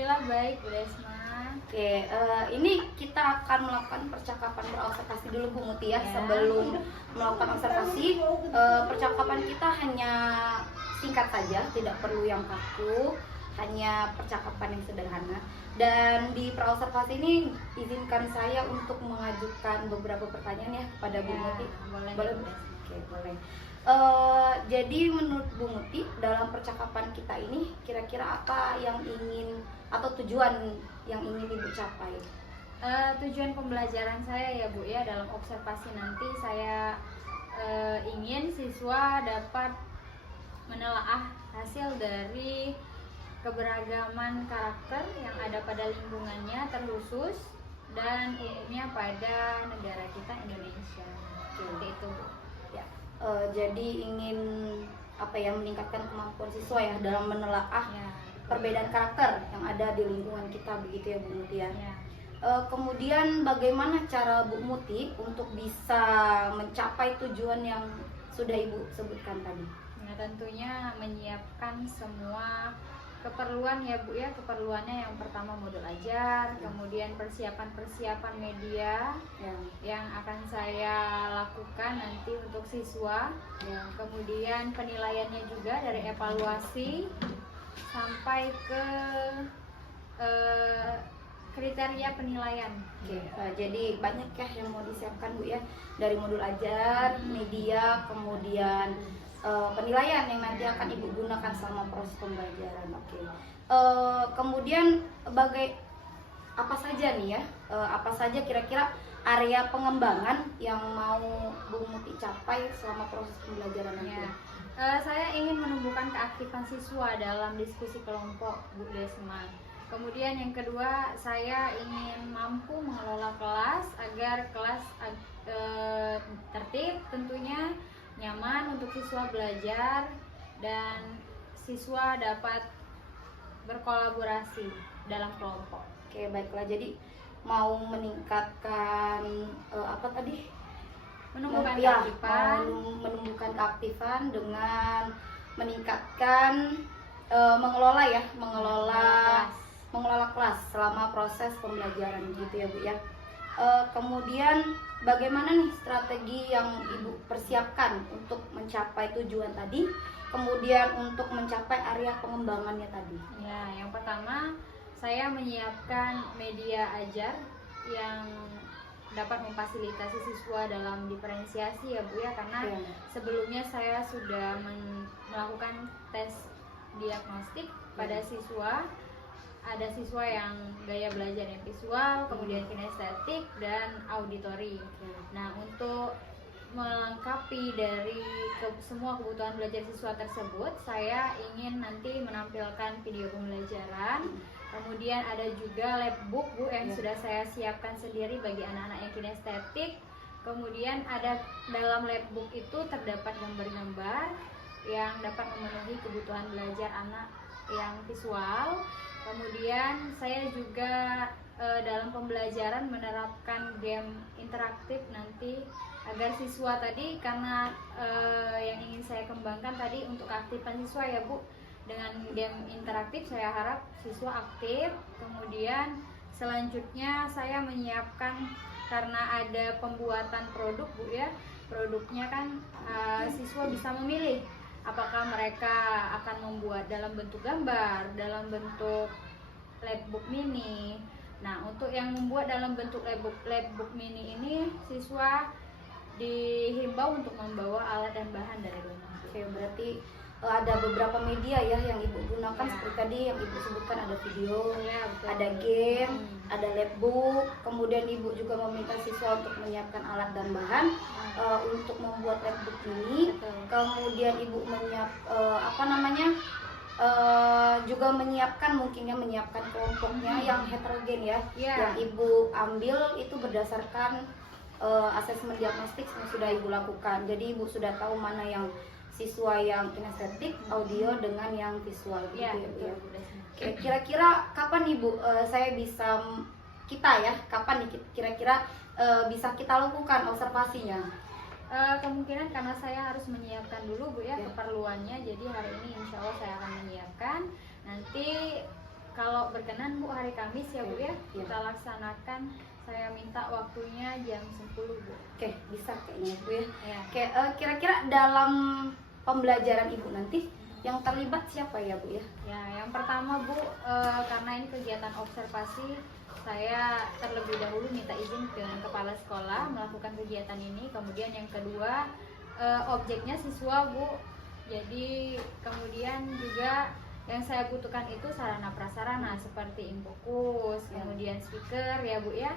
Alhamdulillah baik, Bu Desma. Oke, ini kita akan melakukan percakapan berobservasi dulu Bu Muti ya. Sebelum melakukan observasi, percakapan kita hanya singkat saja, tidak perlu yang kaku, hanya percakapan yang sederhana. Dan di praobservasi ini izinkan saya untuk mengajukan beberapa pertanyaan ya kepada Bu Muti. Boleh. Boleh Bu? Oke, boleh. Jadi menurut Bu Muti dalam percakapan kita ini kira-kira apa yang ingin atau tujuan yang ingin Ibu capai? Tujuan pembelajaran saya ya Bu ya, dalam observasi nanti saya ingin siswa dapat menelaah hasil dari keberagaman karakter yang ada pada lingkungannya terkhusus dan umumnya pada negara kita Indonesia. Seperti itu Bu. Ya, jadi ingin apa ya, meningkatkan kemampuan siswa ya dalam menelaah perbedaan karakter yang ada di lingkungan kita, begitu ya Bu Muti ya. Kemudian bagaimana cara Bu Muti untuk bisa mencapai tujuan yang sudah Ibu sebutkan tadi? Nah, tentunya menyiapkan semua keperluan ya Bu ya. Keperluannya yang pertama modul ajar, kemudian persiapan media yang akan saya lakukan nanti untuk siswa, kemudian penilaiannya juga dari evaluasi sampai ke kriteria penilaian. Jadi banyak ya yang mau disiapkan Bu ya, dari modul ajar, media, kemudian penilaian yang nanti akan Ibu gunakan selama proses pembelajaran. Kemudian apa saja nih ya, apa saja kira-kira area pengembangan yang mau Bu Muti capai selama proses pembelajaran nanti? Saya ingin menumbuhkan keaktifan siswa dalam diskusi kelompok Bu Desma. Kemudian yang kedua, saya ingin mampu mengelola kelas agar kelas tertib tentunya, nyaman untuk siswa belajar, dan siswa dapat berkolaborasi dalam kelompok. Oke, baiklah. Jadi mau meningkatkan apa tadi? Menumbuhkan keaktifan dengan meningkatkan mengelola kelas selama proses pembelajaran gitu ya Bu ya. Kemudian bagaimana nih strategi yang Ibu persiapkan untuk mencapai tujuan tadi, kemudian untuk mencapai area pengembangannya tadi? Ya, yang pertama saya menyiapkan media ajar yang dapat memfasilitasi siswa dalam diferensiasi ya Bu ya, karena sebelumnya saya sudah melakukan tes diagnostik pada siswa. Ada siswa yang gaya belajarnya visual, kemudian kinestetik dan auditori. Nah, untuk melengkapi dari semua kebutuhan belajar siswa tersebut, saya ingin nanti menampilkan video pembelajaran. Kemudian ada juga labbook Bu yang sudah saya siapkan sendiri bagi anak-anak yang kinestetik. Kemudian ada dalam labbook itu terdapat gambar-gambar yang dapat memenuhi kebutuhan belajar anak yang visual. Kemudian saya juga dalam pembelajaran menerapkan game interaktif nanti agar siswa tadi, karena yang ingin saya kembangkan tadi untuk keaktifan siswa ya Bu, dengan game interaktif saya harap siswa aktif. Kemudian selanjutnya saya menyiapkan, karena ada pembuatan produk Bu ya, produknya kan siswa bisa memilih apakah mereka akan membuat dalam bentuk gambar, dalam bentuk labbook mini. Nah, untuk yang membuat dalam bentuk labbook mini ini, siswa dihimbau untuk membawa alat dan bahan dari rumah. Oke, berarti ada beberapa media ya yang Ibu gunakan, seperti tadi yang Ibu sebutkan, ada video, ada game, ada labbook. Kemudian Ibu juga meminta siswa untuk menyiapkan alat dan bahan untuk membuat labbook ini. Kemudian Ibu juga menyiapkan kelompoknya yang heterogen ya, yang Ibu ambil itu berdasarkan asesmen diagnostik yang sudah Ibu lakukan. Jadi Ibu sudah tahu mana yang siswa yang kinestetik, audio dengan yang visual gitu ya Bu ya. Oke, kira-kira kapan Ibu kapan nih kira-kira bisa kita lakukan observasinya? Kemungkinan karena saya harus menyiapkan dulu Bu ya keperluannya, jadi hari ini insya Allah saya akan menyiapkan. Nanti kalau berkenan Bu hari Kamis ya Bu ya, Iya. kita laksanakan. Saya minta waktunya jam 10 Bu. Oke, bisa kayaknya Bu ya. Ya. Oke, kira-kira dalam pembelajaran Ibu nanti yang terlibat siapa ya Bu ya? Ya, yang pertama Bu, karena ini kegiatan observasi, saya terlebih dahulu minta izin ke kepala sekolah melakukan kegiatan ini. Kemudian yang kedua, objeknya siswa Bu. Jadi kemudian juga yang saya butuhkan itu sarana prasarana seperti infokus, Ya. kemudian speaker ya Bu ya.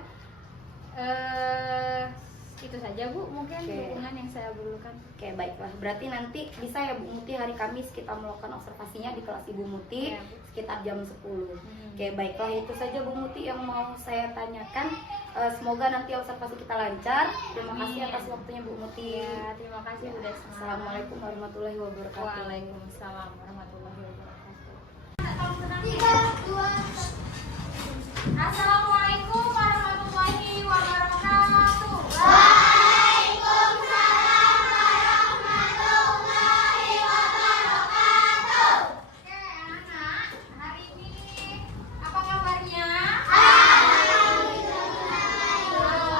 Itu saja Bu mungkin Oke. dukungan yang saya perlukan. Oke, baiklah. Berarti nanti bisa ya Bu Muti hari Kamis kita melakukan observasinya di kelas Ibu Muti Ya, Bu. sekitar jam 10. Hmm. Oke, baiklah, itu saja Bu Muti yang mau saya tanyakan. Semoga nanti observasi kita lancar. Terima kasih Amin. atas waktunya Bu Muti. Ya, terima kasih Bu Desma. Assalamualaikum warahmatullahi wabarakatuh. Waalaikumsalam warahmatullahi wabarakatuh. Assalamualaikum warahmatullahi wabarakatuh. Oke, anak-anak, hari ini apa kabarnya?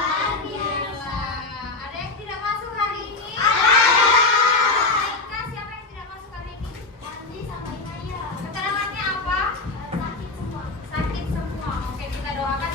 Alhamdulillah. Ada yang tidak masuk hari ini? Ika, siapa yang tidak masuk hari ini? Andi sama Inaya. Keterangannya apa? Sakit semua. Sakit semua. Oke, kita doakan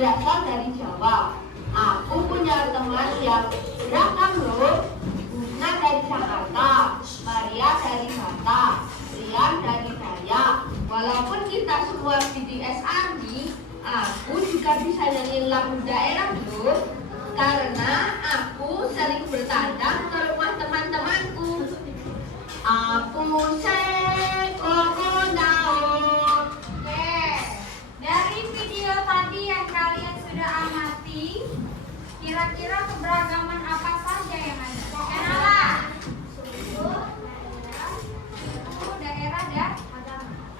berasal dari Jawa. Aku punya teman yang beragam loh. Buna dari Jakarta, Maria dari Batak, Rian dari Dayak. Walaupun kita semua BTS Army, aku juga bisa nyanyi lagu daerah loh. Karena aku sering bertandang ke rumah teman-temanku. Aku sekolah. Oke, dari video tadi yang kalian sudah amati, kira-kira keberagaman apa saja yang ada? Kenalan. Suku, daerah, dan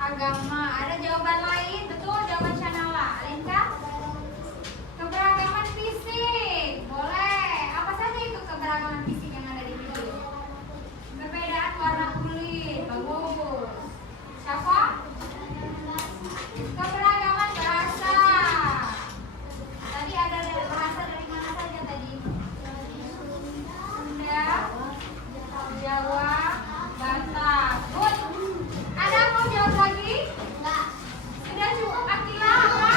agama. Ada jawaban lain? Betul, jawaban Shanala. Alinka? Keberagaman fisik. Boleh. Apa saja itu keberagaman fisik yang ada di video? Perbedaan warna kulit. Bagus. Siapa? Keberagaman bahasa. Tadi ada bahasa dari mana saja tadi? Sunda, Jawa, Batak. Good. Ada mau jawab lagi? Enggak. Sudah cukup Akila apa?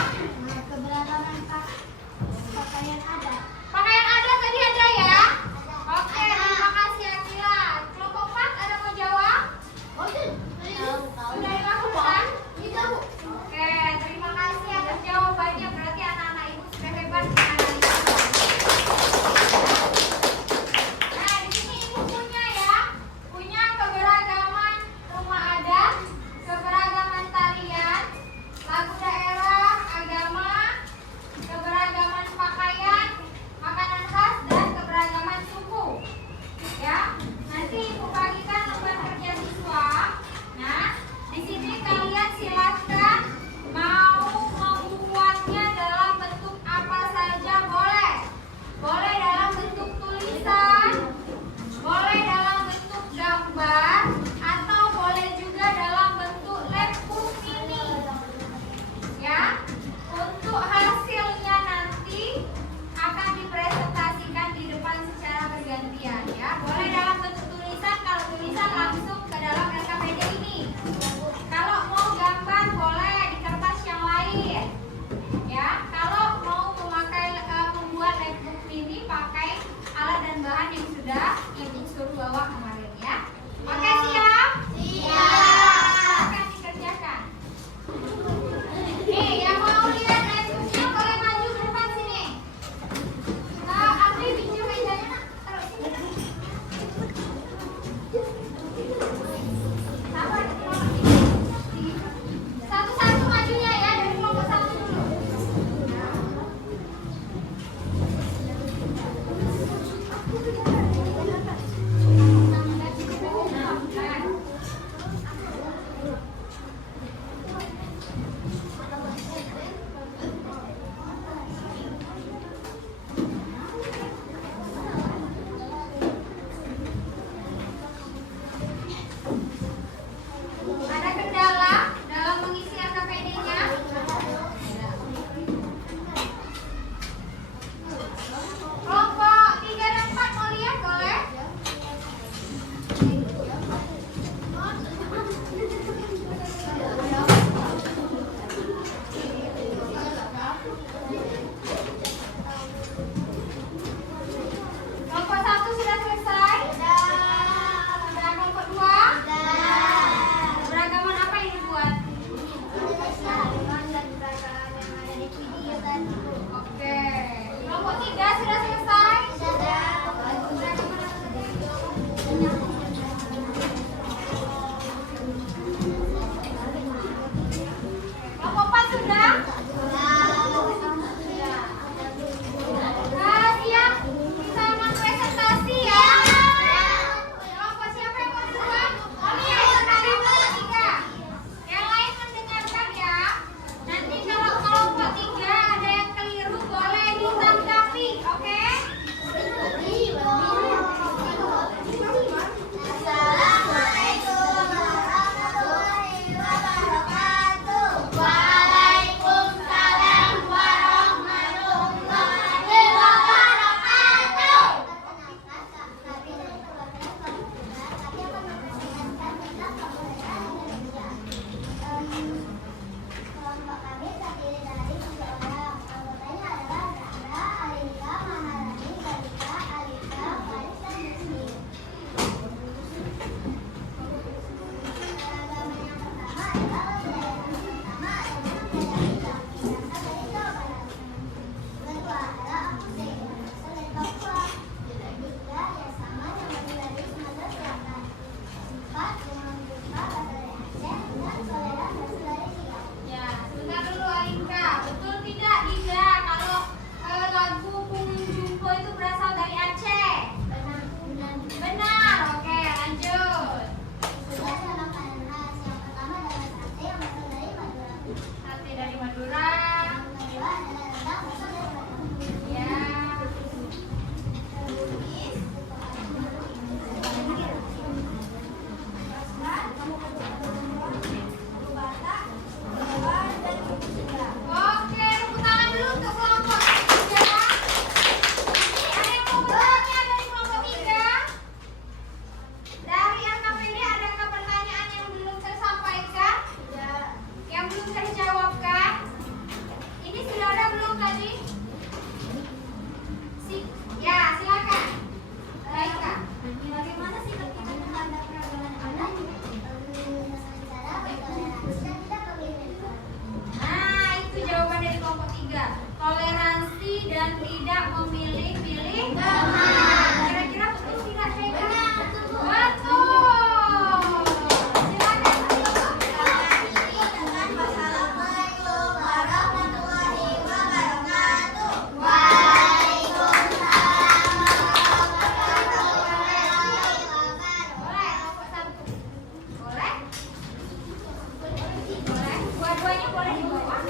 di bawah.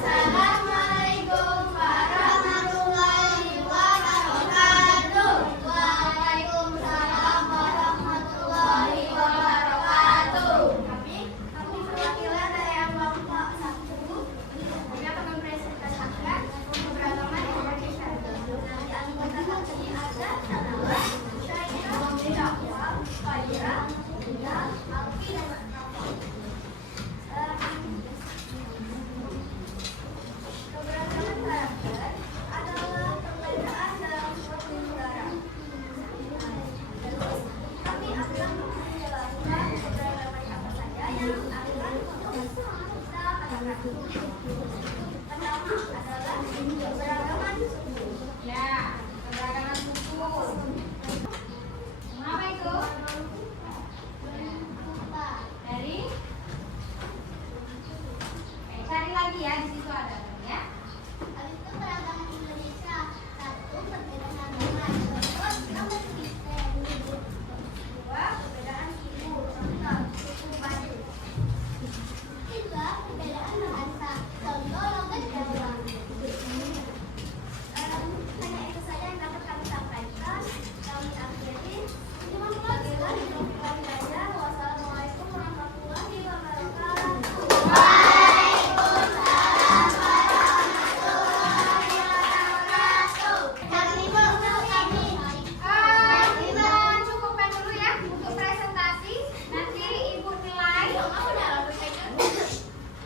Assalamualaikum warahmatullahi wabarakatuh. Waalaikumsalam warahmatullahi wabarakatuh. Kami perwakilan dari kelompok 1 yang akan mempresentasikan keberagaman Indonesia. Nanti anggota kami ada adalah saya, Dakwah, Fadira, Bunda, Alfi, dan Rafa. Keberagaman karakter adalah perbedaan dalam suatu negara. Terus, kami akan menjelaskan keberagaman apa saja yang akan kita katakan. Pertama adalah keberagaman suku. Ya, keberagaman suku. Apa itu? Dari? Cari lagi ya, di situ ada ya. Habis itu keragaman Indonesia. 1. Perbedaan agama. 2. Nomor Kristen. 2. Perbedaan ibu. Contoh, suku Baduy. 3. Perbedaan bahasa. Contoh, logat Jawa. Hanya itu saja yang dapat kami sampaikan. Kami akhiri. Terima kasih. Wassalamualaikum warahmatullahi wabarakatuh. Kita cukupkan dulu ya untuk presentasi. Nanti ibu nilai.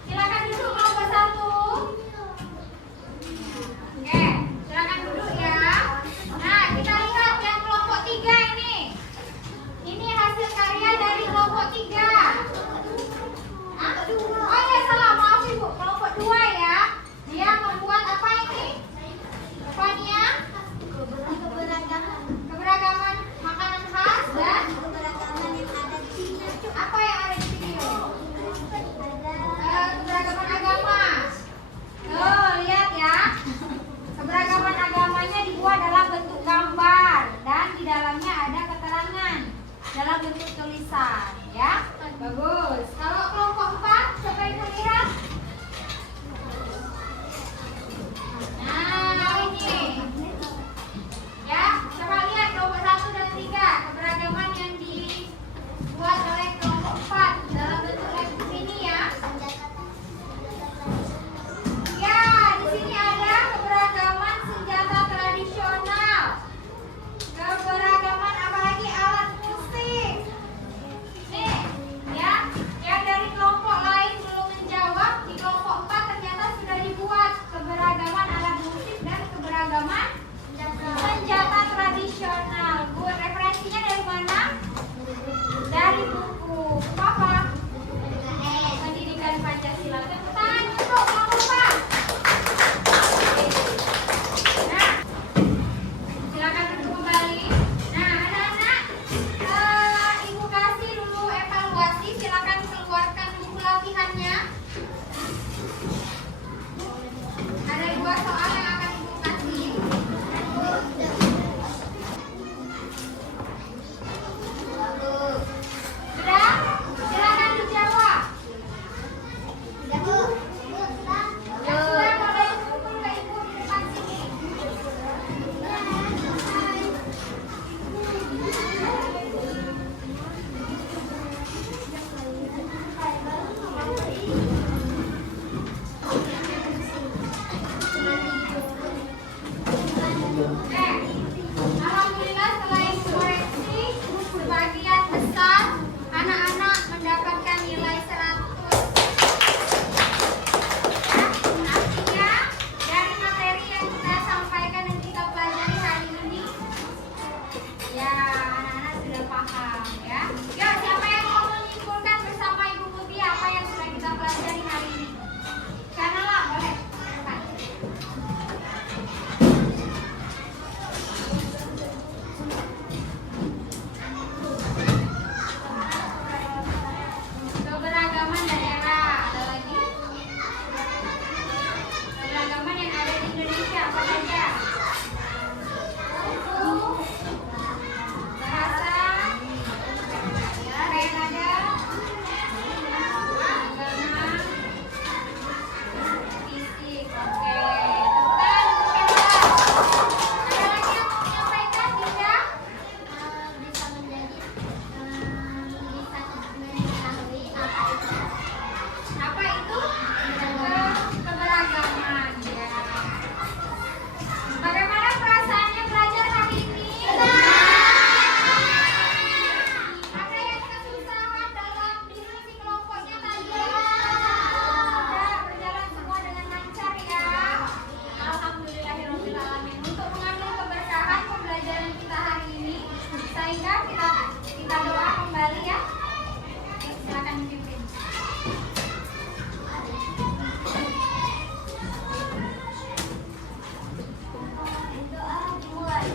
Silakan duduk kelompok 1. Oke, silakan duduk ya. Nah, kita lihat yang kelompok 3 ini. Ini hasil karya dari kelompok 3. Oh ya, salah, maaf ibu. Kelompok 2 ya. Dia membuat apa ini? Fania? Keberagaman makanan khas dan apa yang ada di video? Keberagaman agama. Tuh, lihat ya. Keberagaman agamanya dibuat dalam bentuk gambar dan di dalamnya ada keterangan dalam bentuk tulisan, ya. Bagus. Kalau kelompok 4, siapa yang melihat? Nah, ini. Ya, coba lihat kelompok 1 dan 3. Keberagaman yang dibuat oleh kelompok 4 dalam bentuk list ini ya. Ya, di sini ada keberagaman senjata tradisional. Keberagaman apalagi alat musik. Nih, ya, yang dari kita doa kembali ya. Silakan dipimpin. Doa dimulai.